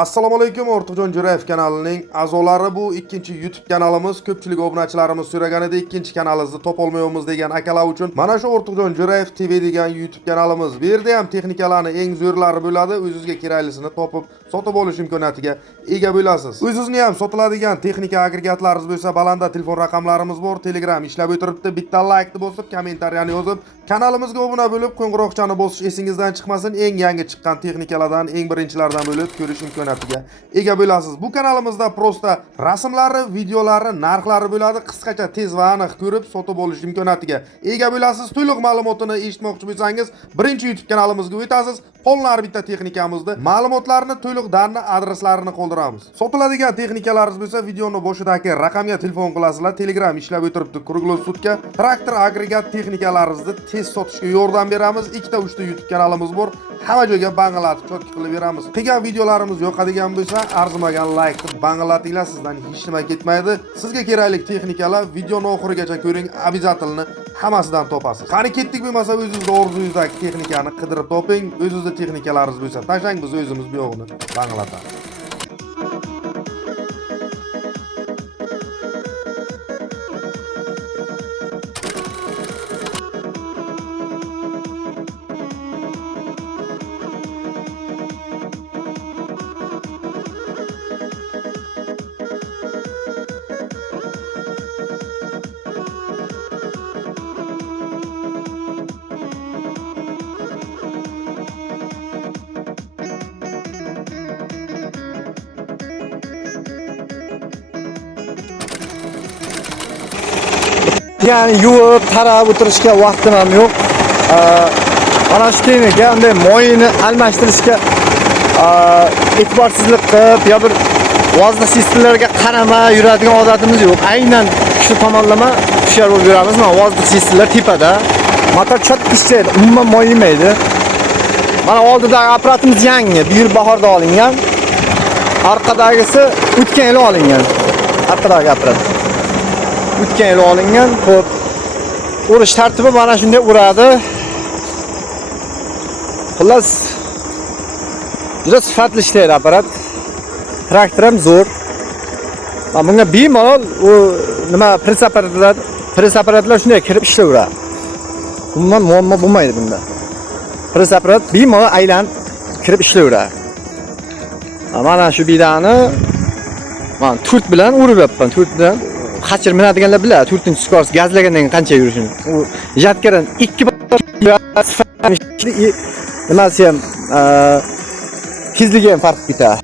Assalomu alaykum, Ortiqjon Jo'rayev kanalining a'zolari. Bu ikkinchi YouTube kanalimiz. Ko'pchilik obunachilarimiz so'raganida ikkinchi kanalimizni topolmayapmiz degan akalar uchun mana shu Ortiqjon Jo'rayev TV degan YouTube kanalimiz. Bu yerda ham texnikalarning eng zo'rlari bo'ladi. O'zingizga keraklisini topib, sotib olish imkoniyatiga ega bo'lasiz. O'zingizni ham sotiladigan texnika agregatlaringiz bo'lsa, balanda telefon raqamlarimiz bor. Telegram ishlab o'tiribdi. Bitta like bosib, kommentariyani yozib, kanalimizga obuna bo'lib, qo'ng'iroqchani bosish esingizdan chiqmasin. Eng yangi chiqqan texnikalardan, eng birinchilardan bo'lib ko'rish imkoniyatiga ega bo'lasiz. Bu kanalimizda prosta rasmlari, videolari, narxlari bo'ladi. Qisqacha tez va aniq ko'rib, sotib olish imkoniyatiga ega bo'lasiz. To'liq ma'lumotini eshitmoqchi bo'lsangiz, birinchi YouTube kanalimizga o'tasiz. Qollar bitta texnikamizni, ma'lumotlarni, to'liq darni, adreslarini qoldiramiz. Sotiladigan texnikalaringiz bo'lsa, videoni boshidagi raqamga telefon qilasizlar. Telegram ishlab o'tiribdi. Kruglosutga traktor agregat texnikalaringizni tez sotishga yordam beramiz. 2-3 YouTube kanalimiz bor. Hamma joyga bang'alatib chotki qilib beramiz. Qilgan videolarimiz yoqadigan bo'lsa, arzimagan like qilib bang'alatinglar, sizdan hech nima ketmaydi. Sizga kerakli texnikalar videoni oxirigacha ko'ring, обязательно hammasidan topasiz. Qani ketdik bo'lmasa, o'zingizning orzungizdagi texnikani qidirib toping. O'zingizda texnikalaringiz bo'lsa, tashlang, biz o'zimiz bu yog'ini bang'alatamiz. Yani yuvib, tarab o'tirishga vaqtim ham yo'q. Mana shu texnika unday moyini almashtirishga e'tiborsizlik qilib, yo bir vozda sistemlarga qaramay yuradigan odatimiz yo'q. Aynan shu tomonlama hushyor bo'lib yuramiz. Mana vozda sistemlar tepada. Motor chot ishlaydi, umuman moy yemaydi. Mana oldidagi apparatimiz yangi, bir yil bahorda olingan. Orqadagisi o'tgan yil olingan. Orqadagi apparat o'tgan yil olingan. Xo'p, urish tartibi mana shunday uradi. Xullas, juda sifatli ishlaydi apparat. Traktor ham zo'r. Bunga bemalol u nima press apparatlar shunday kirib ishlayveradi. Umuman muammo bo'lmaydi bunda. Press apparat bemalol aylanib kirib ishlayveradi. Mana shu bidani men turt bilan urib yapman. Turt bilan qachir minadiganlar biladi, 4-skors gazlagandan keyin qancha yurishini. U jatkadan 2 nimasi ham tezligi ham farq ketadi.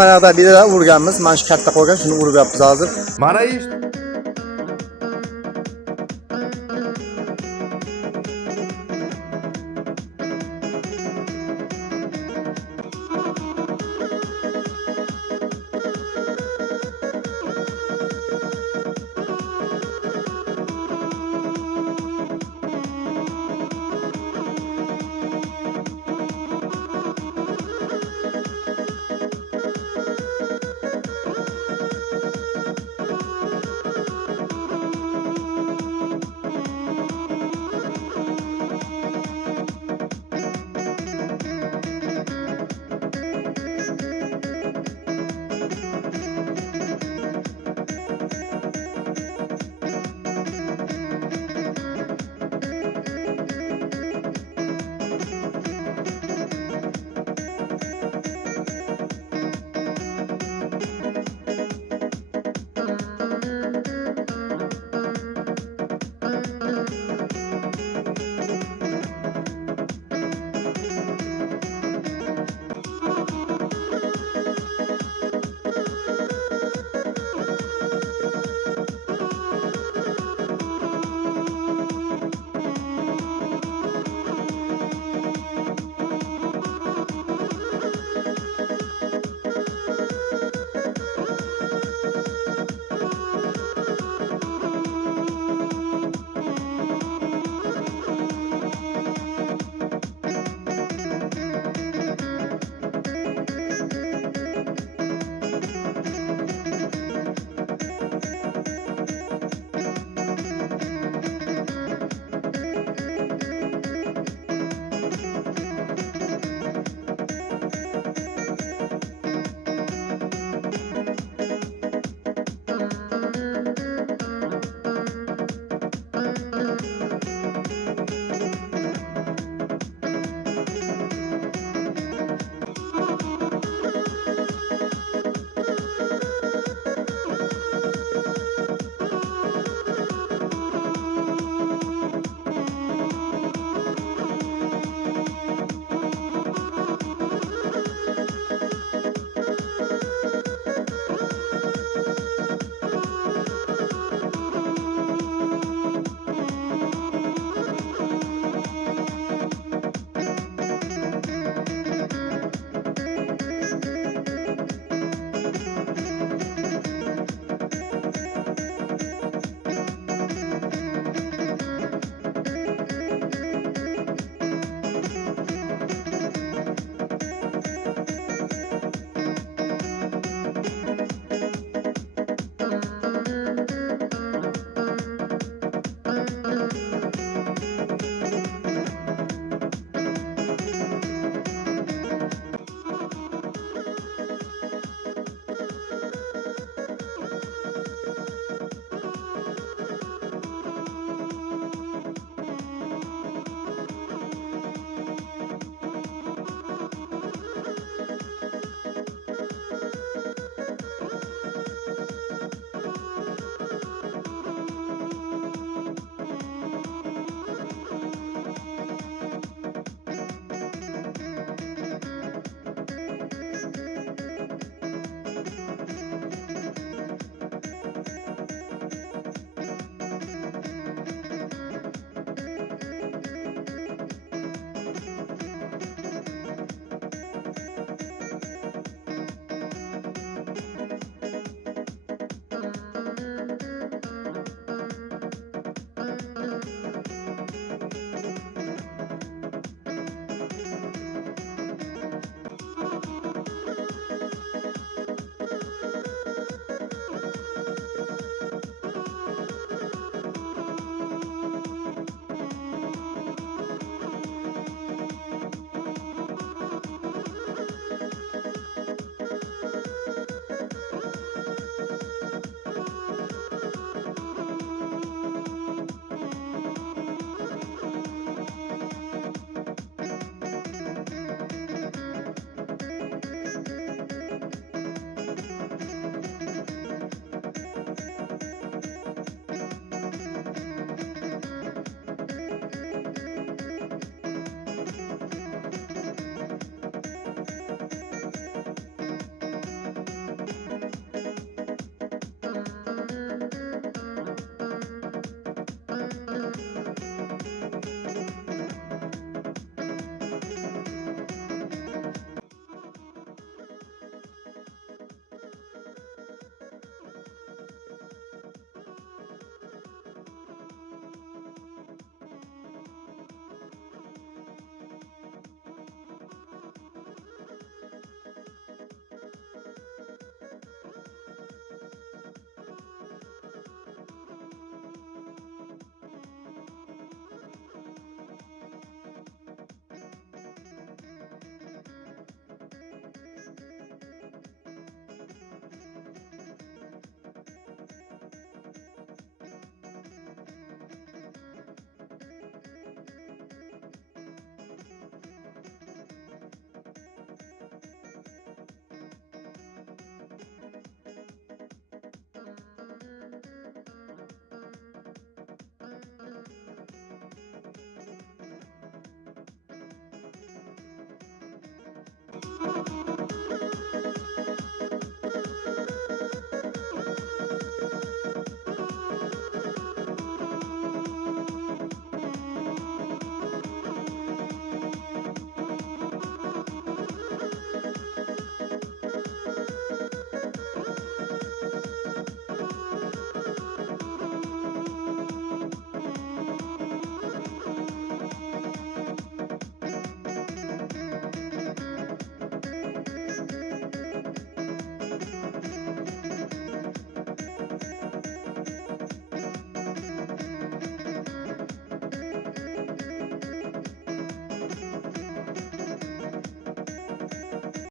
Mana bu yerda urganmiz. Mana shu katta qo'ygan, shuni urib yapmiz hozir. Mana eshitib